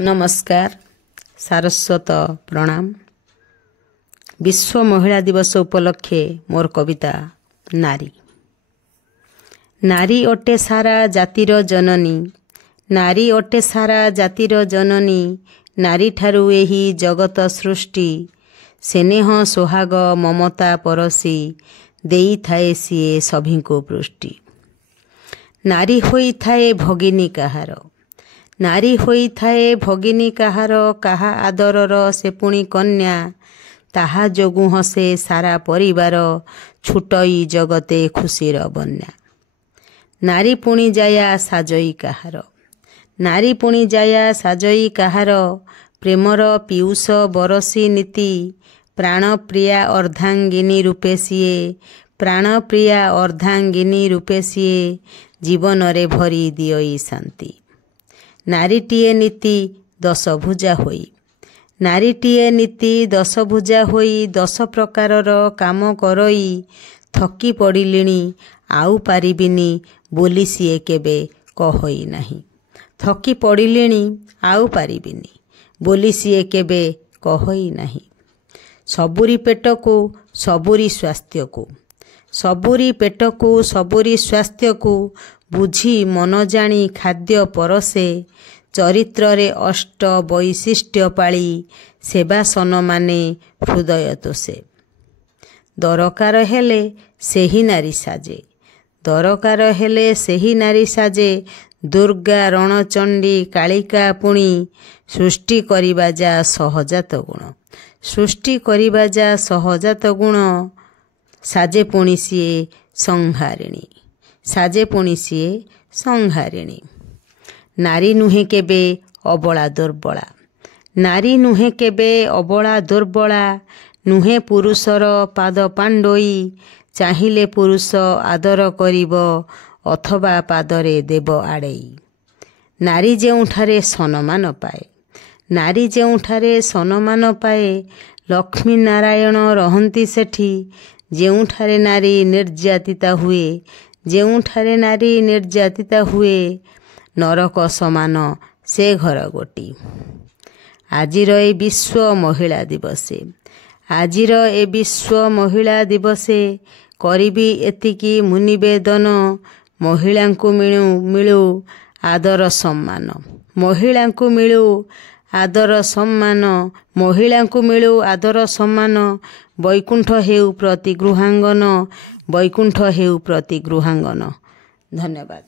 नमस्कार सारस्वत प्रणाम। विश्व महिला दिवस उपलक्षे मोर कविता नारी। नारी अटे सारा जातिर जननी, नारी अटे सारा जातिर जननी, नारी ठारू एही जगत सृष्टि, स्नेह सोहाग ममता परसी, देई थाए सिए सभिको पृष्टि। नारी होई थाए भगिनी काहार, नारी होई थाए भगिनी काहार, काहा आदरर से पुणी कन्या, ताहा जोगु हसे सारा परिवार, छुटई जगते खुशीर बन्या। नारी पुणी जाया साजई काहार, नारी पुणी जाया साजई काहार, प्रेमर पीयूष बरसी नीति, प्राण प्रिया अर्धांगिनी रूपे सिए, प्राण प्रिया अर्धांगिनी रूपे सिए, जीवन रे भरी दियई शांति। नारीटीए नीति दश भुजा होई, नारीटीए नीति दश भुजा होई, दश प्रकारर काम करई, थकी पड़िलिणी आउ पारिबिनी, बोली सिए केबे कहई नाही। थकी पड़िलिणी आउ पारिबिनी, बोली सिए केबे कहई नाही। सबुरी पेटको सबुरी स्वास्थ्यको, सबुरी पेटको सबुरी स्वास्थ्यको, बुझी मन जानी खाद्य परसे, चरित्र रे अष्ट वैशिष्ट्य पाली, सेवासन माने हृदय तोषे। दरकार हेले सेही नारी साजे, दरकार हेले सेही नारी साजे, दुर्गा रणचंडी कालिका पुणी, सृष्टि करिबा जा सहजात गुण, सृष्टि करिबा जा सहजात गुण, साजे पुणी सिए संहारिणी, साजे पुणी सिए संहारिणी। नारी नुहे केबे अबला दुर्बला, नारी नुहे केबे अबला दुर्बला, नुहे पुरुषर पाद पांडोई, चाहिले पुरुष आदर करिब, अथवा पादरे देव आड़ेई। नारी जेउठारे सम्मान पाए, नारी जेउठारे सम्मान पाए, लक्ष्मी नारायण रहंती सेठी, जेउठारे नारी निर्यातिता हुए, जेउठारे नारी निर्यातिता हुए, नरक समान से घर गोटी। आजिर ए विश्व महिला दिवसे, आजिर ए विश्व महिला दिवसे, करिबी एतिकी मुनिवेदन, महिलांकु मिलू मिलू आदर सम्मान, महिलांकु मिलू आदर सम्मान, महिलांकु मिलू आदर सम्मान, वैकुंठ हेउ प्रति गृहांगन, वैकुंठ हेउ प्रति गृहांगन। धन्यवाद।